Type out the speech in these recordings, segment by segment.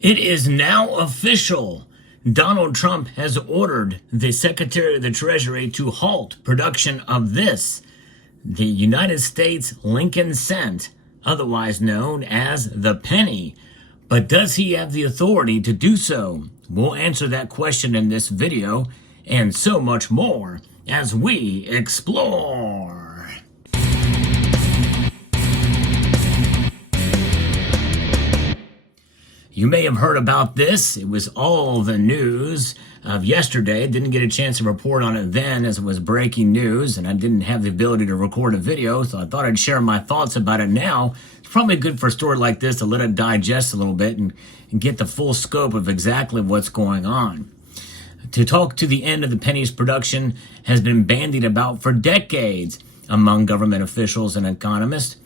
It is now official. Donald Trump has ordered the Secretary of the Treasury to halt production of the United States Lincoln cent, otherwise known as the penny. But does he have the authority to do so? We'll answer that question in this video and so much more as we explore. You may have heard about this. It was all the news of yesterday. Didn't get a chance to report on it then as it was breaking news, and I didn't have the ability to record a video, so I thought I'd share my thoughts about it now. It's probably good for a story like this to let it digest a little bit and get the full scope of exactly what's going on. To talk to the end of the penny's production has been bandied about for decades among government officials and economists,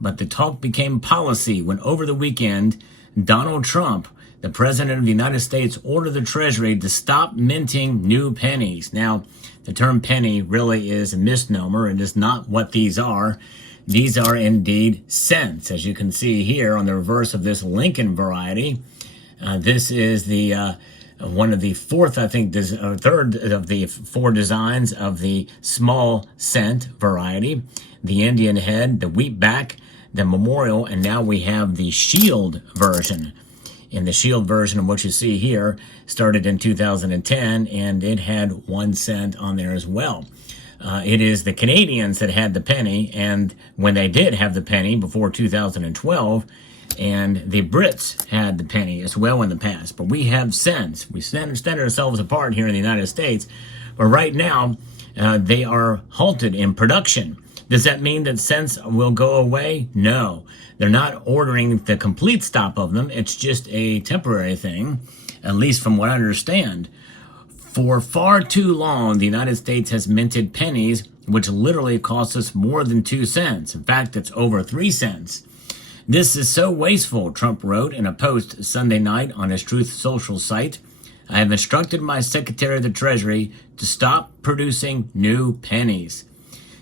but the talk became policy when over the weekend, Donald Trump, the President of the United States, ordered the Treasury to stop minting new pennies. Now, the term penny really is a misnomer. It is not what these are. These are indeed cents, as you can see here on the reverse of this Lincoln variety. This is the one of the third of the four designs of the small cent variety. The Indian head, the wheat back, the memorial, and now we have the shield version. And the shield version of what you see here started in 2010, and it had 1 cent on there as well. It is the Canadians that had the penny, and when they did have the penny before 2012, and the Brits had the penny as well in the past. But we have cents. We stand ourselves apart here in the United States, but right now they are halted in production. Does that mean that cents will go away? No. They're not ordering the complete stop of them. It's just a temporary thing, at least from what I understand. For far too long, the United States has minted pennies, which literally cost us more than 2 cents. In fact, it's over 3 cents. This is so wasteful, Trump wrote in a post Sunday night on his Truth Social site. I have instructed my Secretary of the Treasury to stop producing new pennies.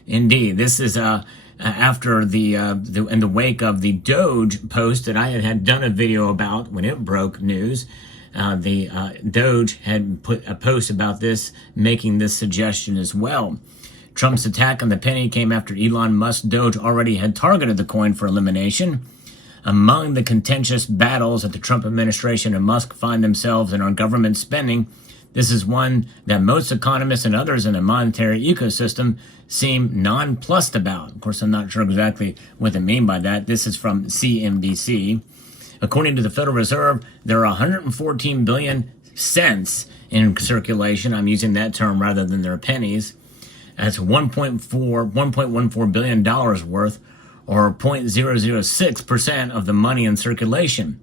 Indeed, this is after in the wake of the Doge post that I had done a video about when it broke news. The Doge had put a post about this, making this suggestion as well. Trump's attack on the penny came after Elon Musk's Doge already had targeted the coin for elimination. Among the contentious battles that the Trump administration and Musk find themselves in on government spending, this is one that most economists and others in the monetary ecosystem seem nonplussed about. Of course, I'm not sure exactly what they mean by that. This is from CNBC. According to the Federal Reserve, there are 114 billion cents in circulation. I'm using that term rather than their pennies. That's $1.14 billion worth, or 0.006% of the money in circulation.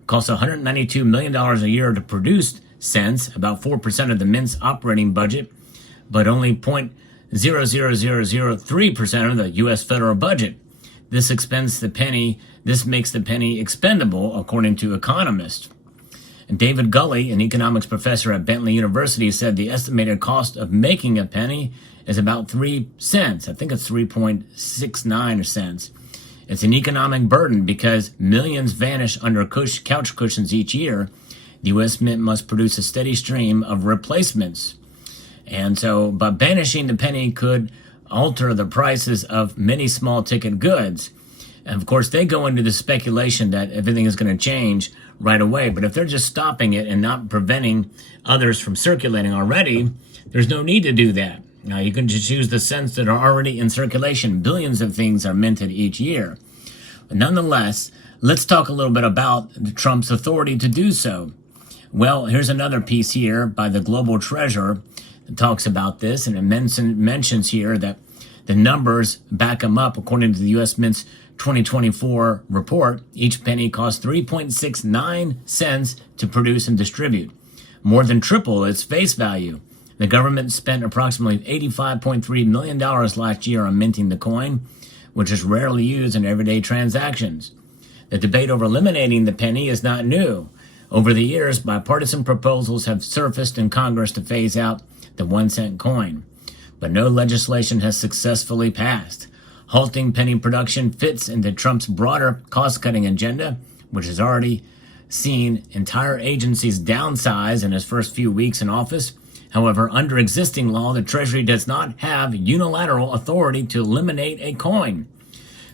It costs $192 million a year to produce cents, about 4% of the Mint's operating budget, but only 0.00003% of the U.S. federal budget. This makes the penny expendable, according to economists. David Gulley, an economics professor at Bentley University, said the estimated cost of making a penny is about 3 cents. I think it's 3.69 cents. It's an economic burden because millions vanish under couch cushions each year. The U.S. Mint must produce a steady stream of replacements. And so, but banishing the penny could alter the prices of many small ticket goods. And of course, they go into the speculation that everything is going to change right away. But if they're just stopping it and not preventing others from circulating already, there's no need to do that. Now, you can just use the cents that are already in circulation. Billions of things are minted each year. But nonetheless, let's talk a little bit about Trump's authority to do so. Well, here's another piece here by the Global Treasurer that talks about this, and it mentions here that the numbers back them up. According to the U.S. Mint's 2024 report, each penny costs 3.69 cents to produce and distribute, more than triple its face value. The government spent approximately $85.3 million last year on minting the coin, which is rarely used in everyday transactions. The debate over eliminating the penny is not new. Over the years, bipartisan proposals have surfaced in Congress to phase out the 1 cent coin, but no legislation has successfully passed. Halting penny production fits into Trump's broader cost-cutting agenda, which has already seen entire agencies downsize in his first few weeks in office. However, under existing law, the Treasury does not have unilateral authority to eliminate a coin.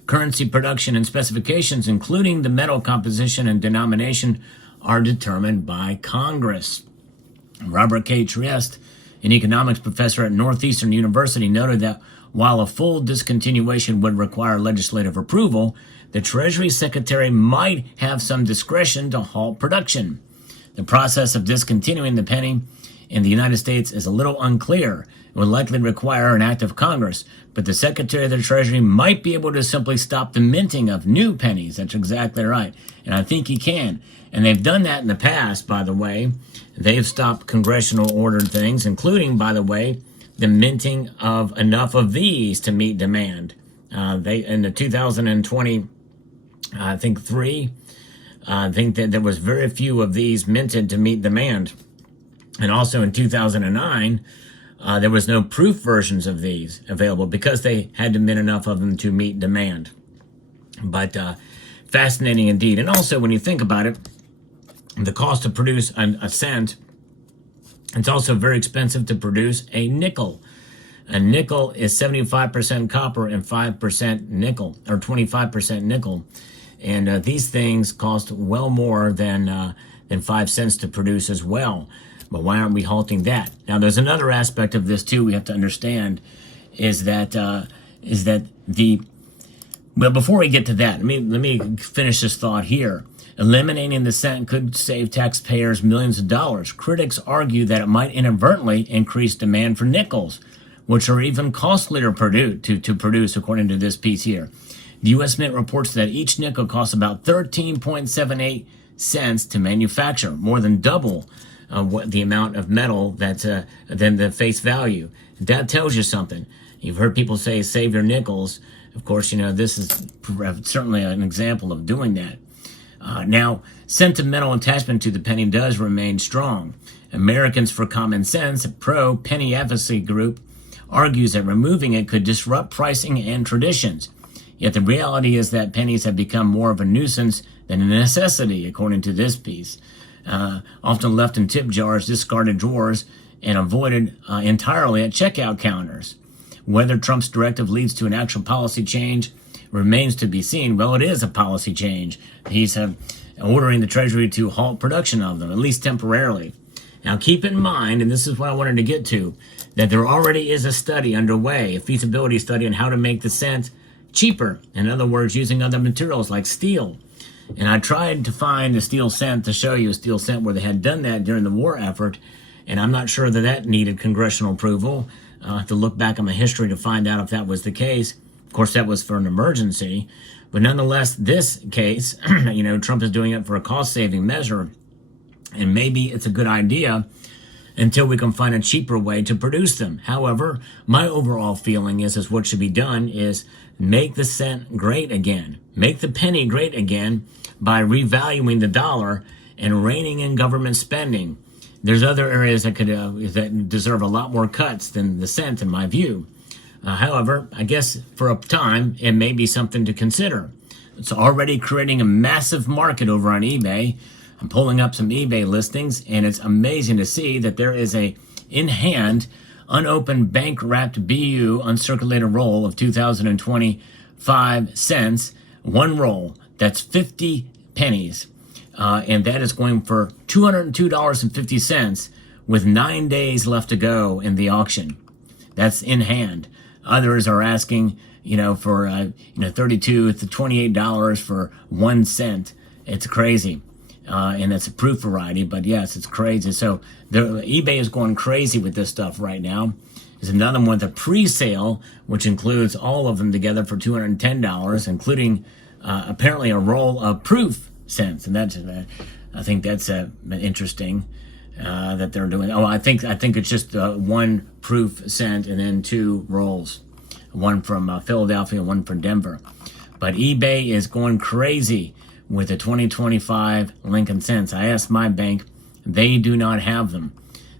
Currency production and specifications, including the metal composition and denomination, are determined by Congress. Robert K. Trieste, an economics professor at Northeastern University, noted that while a full discontinuation would require legislative approval, the Treasury Secretary might have some discretion to halt production. The process of discontinuing the penny in the United States is a little unclear. It would likely require an act of Congress, but the Secretary of the Treasury might be able to simply stop the minting of new pennies. That's exactly right. And I think he can. And they've done that in the past, by the way. They've stopped congressional ordered things, including, by the way, the minting of enough of these to meet demand. They in the 2020, I think that there was very few of these minted to meet demand. And also in 2009, there was no proof versions of these available because they had to mint enough of them to meet demand. But fascinating indeed. And also, when you think about it, the cost to produce a cent, it's also very expensive to produce a nickel. A nickel is 75% copper and 5% nickel, or 25% nickel. And these things cost well more than 5 cents to produce as well. But why aren't we halting that? Now, there's another aspect of this too we have to understand, well, before we get to that, let me finish this thought here. Eliminating the cent could save taxpayers millions of dollars. Critics argue that it might inadvertently increase demand for nickels, which are even costlier to produce, according to this piece here. The U.S. Mint reports that each nickel costs about 13.78 cents to manufacture, more than double what the amount of metal that's than the face value. That tells you something. You've heard people say, save your nickels. Of course, this is certainly an example of doing that. Now, sentimental attachment to the penny does remain strong. Americans for Common Sense, a pro-penny advocacy group, argues that removing it could disrupt pricing and traditions. Yet the reality is that pennies have become more of a nuisance than a necessity, according to this piece. Often left in tip jars, discarded drawers, and avoided entirely at checkout counters. Whether Trump's directive leads to an actual policy change remains to be seen. Well, it is a policy change. He's ordering the Treasury to halt production of them, at least temporarily. Now, keep in mind, and this is what I wanted to get to, that there already is a study underway, a feasibility study on how to make the cent cheaper. In other words, using other materials like steel. And I tried to find a steel cent to show you a steel cent where they had done that during the war effort, and I'm not sure that needed congressional approval. I'll have to look back on the history to find out if that was the case. Of course, that was for an emergency. But nonetheless, this case, Trump is doing it for a cost-saving measure, and maybe it's a good idea until we can find a cheaper way to produce them. However, my overall feeling is what should be done is make the cent great again. Make the penny great again by revaluing the dollar and reining in government spending. There's other areas that deserve a lot more cuts than the cent, in my view. However, I guess for a time, it may be something to consider. It's already creating a massive market over on eBay. I'm pulling up some eBay listings, and it's amazing to see that there is a in-hand, unopened, bank-wrapped BU uncirculated roll of 2025 cents, one roll. That's 50 pennies. And that is going for $202.50 with 9 days left to go in the auction. That's in hand. Others are asking, for $32 to $28 for 1 cent. It's crazy. And it's a proof variety, but yes, it's crazy. So eBay is going crazy with this stuff right now. There's another one with a pre-sale, which includes all of them together for $210, including apparently a roll of proof cents. And that's, I think that's interesting that they're doing. Oh, I think it's just one proof cent and then 2 rolls, one from Philadelphia, one from Denver. But eBay is going crazy with the 2025 Lincoln cents. I asked my bank, they do not have them.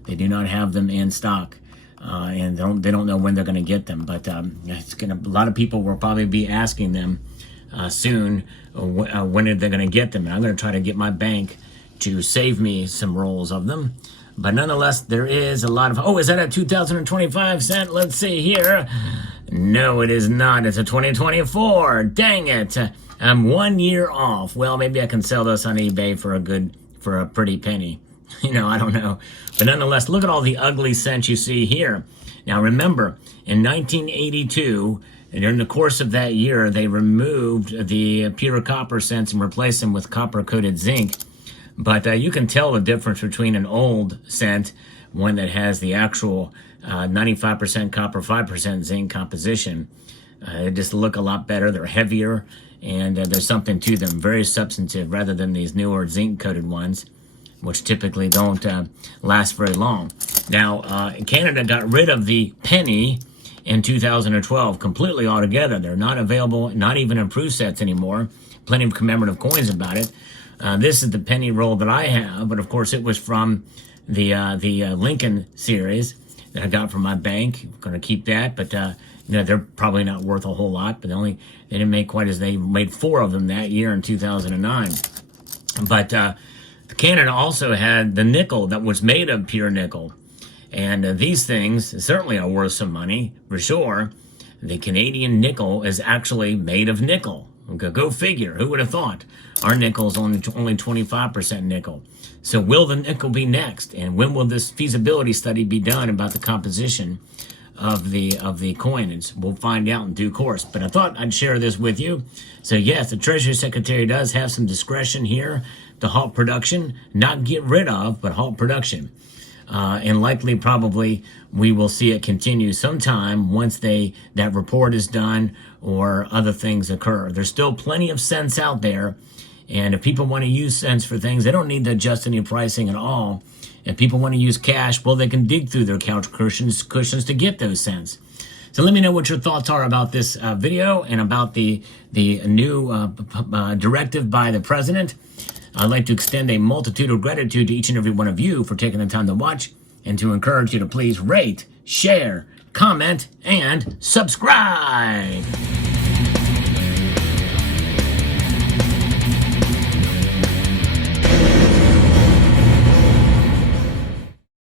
They do not have them in stock, and they don't know when they're going to get them. But a lot of people will probably be asking them soon when they're going to get them. And I'm going to try to get my bank to save me some rolls of them. But nonetheless, there is a lot of... Oh, is that a 2025 cent? Let's see here. No, it is not. It's a 2024. Dang it. I'm 1 year off. Well, maybe I can sell this on eBay for a pretty penny. I don't know. But nonetheless, look at all the ugly cents you see here. Now, remember, in 1982, during the course of that year, they removed the pure copper cents and replaced them with copper-coated zinc. But you can tell the difference between an old cent, one that has the actual 95% copper, 5% zinc composition. They just look a lot better. They're heavier, and there's something to them, very substantive, rather than these newer zinc-coated ones, which typically don't last very long. Now, Canada got rid of the penny in 2012 completely altogether. They're not available, not even in proof sets anymore. Plenty of commemorative coins about it. This is the penny roll that I have, but of course it was from the Lincoln series that I got from my bank. I'm going to keep that, but they're probably not worth a whole lot. But they didn't make quite as they made 4 of them that year in 2009. But Canada also had the nickel that was made of pure nickel, and these things certainly are worth some money for sure. The Canadian nickel is actually made of nickel. Go figure. Who would have thought? Our nickel is only 25% nickel. So will the nickel be next? And when will this feasibility study be done about the composition of the coinage? We'll find out in due course. But I thought I'd share this with you. So yes, the Treasury Secretary does have some discretion here to halt production, not get rid of, but halt production. And likely, probably, we will see it continue sometime once that report is done or other things occur. There's still plenty of cents out there, and if people want to use cents for things, they don't need to adjust any pricing at all. If people want to use cash, well, they can dig through their couch cushions to get those cents. So let me know what your thoughts are about this video and about the new directive by the president. I'd like to extend a multitude of gratitude to each and every one of you for taking the time to watch, and to encourage you to please rate, share, comment, and subscribe.